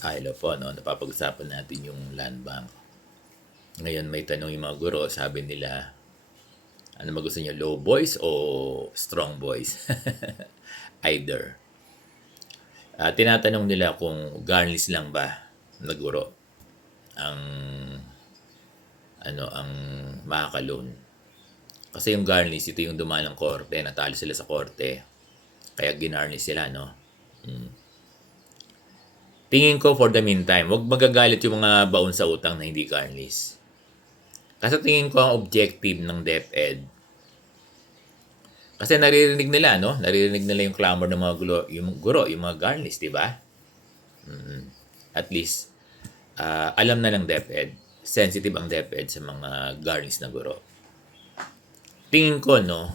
Hello po, no? Napapag-usapan natin yung land bank. Ngayon may tanong yung mga guro, sabi nila, ano ba gusto niyo, low boys o strong boys? Either. Tinatanong nila kung garnish lang ba na guro ang ang makaka-loan. Kasi yung garnish, ito yung dumaan ng korte, natalo sila sa korte. Kaya ginarnish sila, no? Tingin ko for the meantime, wag magagalit yung mga baon sa utang na hindi garnish. Kasi tingin ko ang objective ng DepEd. Kasi naririnig nila, no? Naririnig nila yung clamor ng mga guro, yung mga garnish, di ba? At least, alam na ng DepEd. Sensitive ang DepEd sa mga garnish na guro. Tingin ko, no?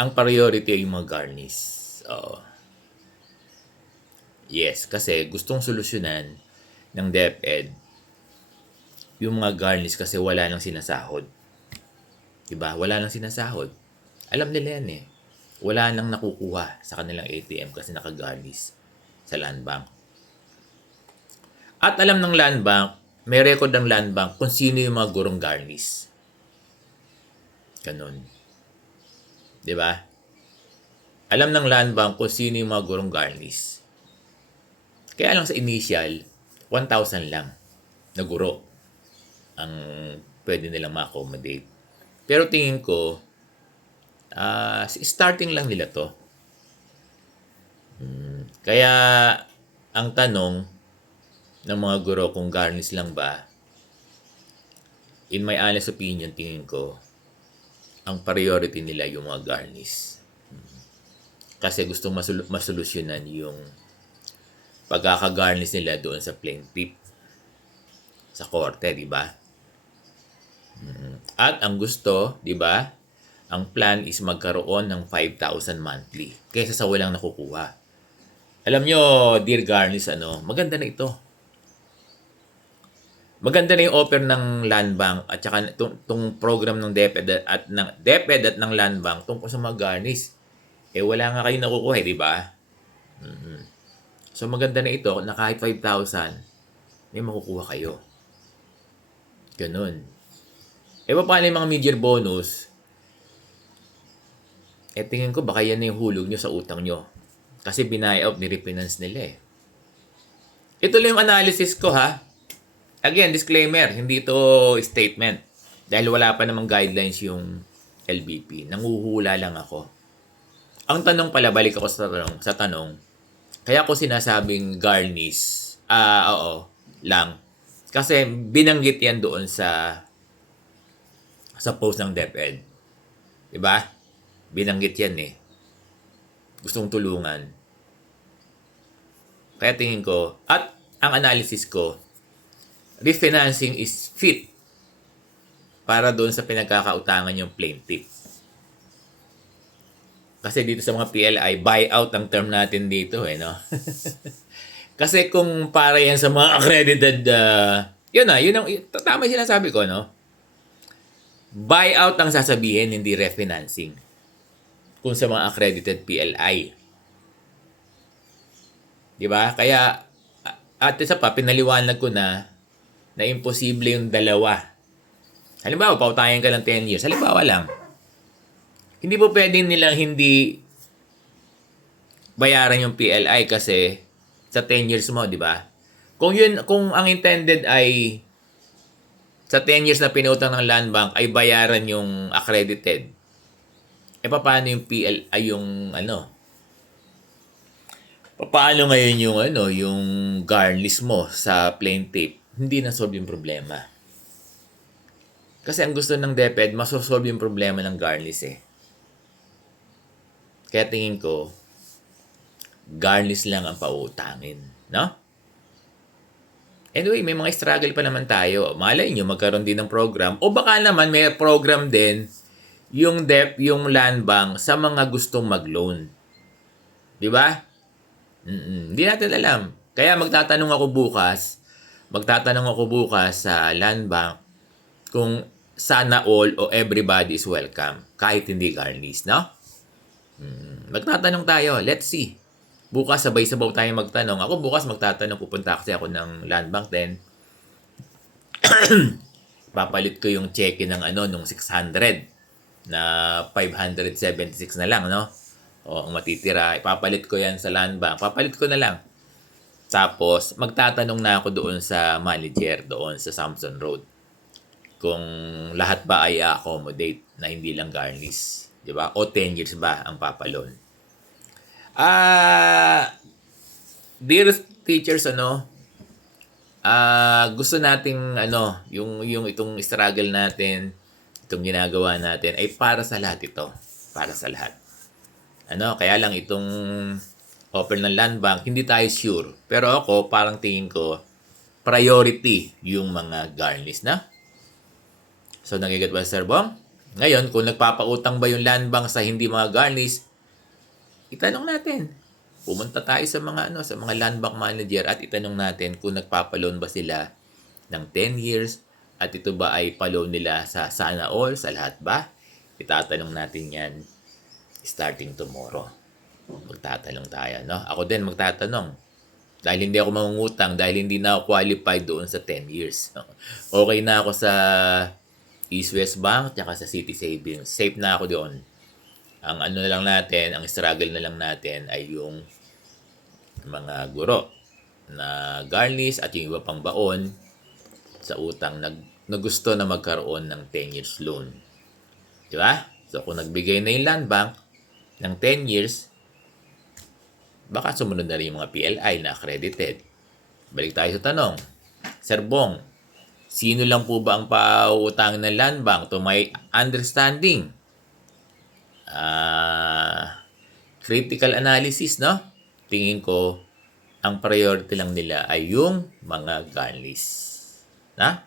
Ang priority ay yung mga garnish. Oo. Yes, kasi gustong solusyonan ng DepEd yung mga garnish kasi wala nang sinasahod. Diba? Wala nang sinasahod. Alam nila yan eh. Wala nang nakukuha sa kanilang ATM kasi nakagarnish sa land bank. At alam ng land bank, may record ng land bank kung sino yung mga gurong garnish. Ganun. Diba? Alam ng land bank kung sino yung mga gurong garnish. Kaya lang sa initial, 1,000 lang na guro ang pwede nilang ma-accommodate. Pero tingin ko, starting lang nila to. Kaya, ang tanong ng mga guro kung garnish lang ba, in my honest opinion, tingin ko, ang priority nila yung mga garnish. Kasi gusto masolusyonan yung pagkaka-garnish nila doon sa plaintiff sa korte, di ba? At ang gusto, di ba? Ang plan is magkaroon ng 5,000 monthly kaysa sa walang nakukuha. Alam nyo, dear garnish, maganda na ito. Maganda na yung offer ng land bank at saka itong program ng DepEd at ng land bank tungkol sa mga garnish. Wala nga kayo nakukuha, di ba? So maganda na ito na kahit 5,000 may makukuha kayo. Ganun. Paano yung mga mid-year bonus? Tingin ko baka yan na yung hulog nyo sa utang nyo. Kasi binay-out, ni-refinance nila eh. Ito lang yung analysis ko ha. Again, disclaimer, hindi ito statement. Dahil wala pa namang guidelines yung LBP. Nanguhula lang ako. Ang tanong pala, balik ako sa tanong, kaya ko sinasabing garnish, oo, lang. Kasi binanggit yan doon sa post ng DepEd. Diba? Binanggit yan eh. Gustong tulungan. Kaya tingin ko, at ang analysis ko, refinancing is fit para doon sa pinagkakautangan yung plaintiff. Kasi dito sa mga PLI, buyout ang term natin dito eh, no? Kasi kung para yan sa mga accredited, yun ang, tama yung sinasabi ko, no? Buyout ang sasabihin, hindi refinancing. Kung sa mga accredited PLI. Diba? Kaya, at isa pa, pinaliwanag ko na imposible yung dalawa. Halimbawa, pautayan ka ng 10 years. Halimbawa lang. Hindi po pwedeng nilang hindi bayaran yung PLI kasi sa 10 years mo, di ba? Kung ang intended ay sa 10 years na pinutang ng land bank ay bayaran yung accredited. Paano yung PLI yung paano ngayon yung yung garnish mo sa plaintiff? Hindi na solve yung problema. Kasi ang gusto ng DepEd, masosolve yung problema ng garnish eh. Kaya tingin ko, garnish lang ang pautangin. No? Anyway, may mga struggle pa naman tayo. Malay nyo, magkaroon din ng program. O baka naman may program din yung land bank sa mga gustong mag-loan. Di ba? Hindi natin alam. Kaya magtatanong ako bukas sa land bank kung sana all o everybody is welcome kahit hindi garnish, no? Magtatanong tayo. Let's see. Bukas sabay-sabaw tayo magtanong. Ako bukas magtatanong, pupunta kasi ako ng Land Bank din. Papalit ko yung cheque ng nung 600 na 576 na lang, no? O ang matitira, ipapalit ko yan sa Land Bank. Papalit ko na lang. Tapos, magtatanong na ako doon sa manager doon sa Samson Road kung lahat ba ay accommodate na hindi lang garnish. Di ba? O 10 years ba ang papalon. Dear teachers, gusto nating yung itong struggle natin, itong ginagawa natin ay para sa lahat ito. Para sa lahat. Kaya lang itong offer ng Land Bank, hindi tayo sure. Pero ako, parang tingin ko, priority yung mga garnish na. So, nagigat ba, Sir Bong? Ngayon, kung nagpapautang ba yung Land Bank sa hindi mga garnish, itanong natin. Pumunta tayo sa mga sa mga Land Bank manager at itanong natin kung nagpapaloan ba sila ng 10 years at ito ba ay pa-loan nila sa sana all, sa lahat ba? Itatanong natin yan starting tomorrow. Magtatanong tayo, no? Ako din magtatanong. Dahil hindi ako mangungutang, dahil hindi na ako qualified doon sa 10 years. Okay na ako sa East West Bank, tsaka sa City Savings. Safe na ako doon. Ang na lang natin, ang struggle na lang natin ay yung mga guro na garnish at yung iba pang baon sa utang na gusto na magkaroon ng 10 years loan. Di ba? So, kung nagbigay na yung Land Bank ng 10 years, baka sumunod na rin yung mga PLI na accredited. Balik tayo sa tanong. Sir Bong, sino lang po ba ang pauutang ng Land Bank? To my understanding, critical analysis, no? Tingin ko, ang priority lang nila ay yung mga garnish. Na?